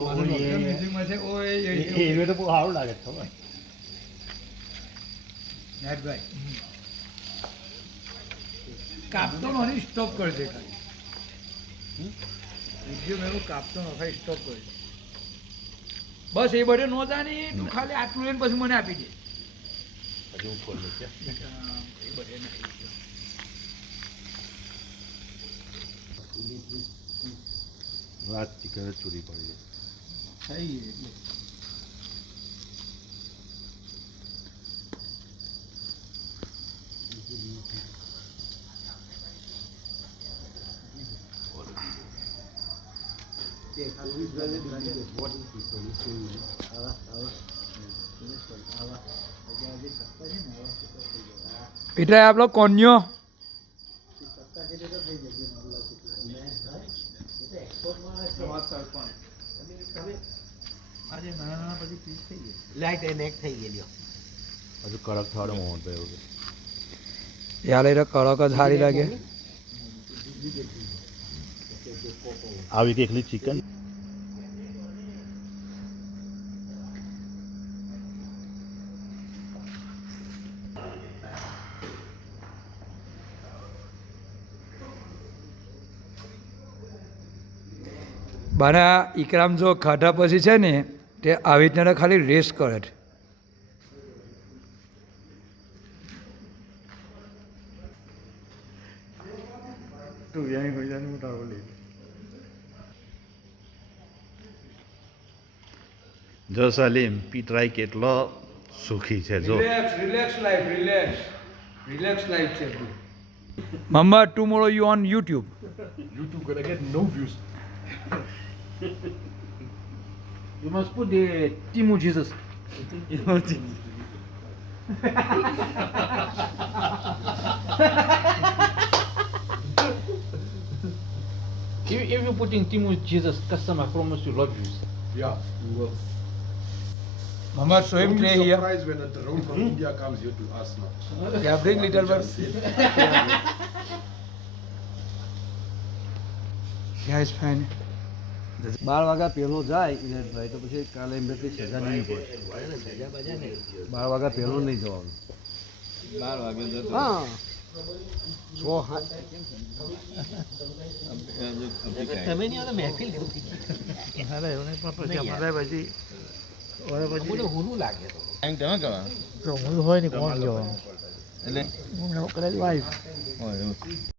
એ તો બહુ સારું લાગે ખબર ભાઈ કાપતો મને સ્ટોપ કરી દે ખાલી વિડીયો મેં કાપતો ન ખાલી સ્ટોપ કરી દે બસ એ બધે નહોતા નહીં તું ખાલી આટલું લઈને પછી મને આપી દે હજુ ઉપર છે એ બધે નહીં રાત ચિકન ચોરી પડી થઈ એટલે એટલે આપણો કોન્યો લાઈટ એને એક થઈ ગયેલી હજુ કડક થવાનો મોહન ભાઈ એવું યાર એ કડક જ સારી લાગે આવી હતી એકલી ચિકન બાના ઇકરામ જો ખાધા પછી છે ને તે આવી રીતના ખાલી રેસ્ટ કરે છે જો સલીમ પીતરાઈ કેટલો સુખી છે જો રિલેક્સ લાઈફ છે mamma tomorrow you on YouTube gonna get no views. You must put the Timo Jesus. If you put in Timo Jesus, customer promise you lot views. Yeah, you will. Mama show him Don't be play here surprised when a drone from India comes here to us now. yeah bring little bit yeah it's fine 12 વાગ્યા પહેલો જાય ઇલેશભાઈ તો પછી કાલે એમને કંઈ સજા નહીં પડે 12 વાગ્યા પહેલો નહીં જવાનું 12 વાગે હા 6 તમે નહીં આવતા મહેફિલ પછી હુનું લાગે તો હું હોય ને કોણ જવાનું એટલે હું કદાચ વાઈફ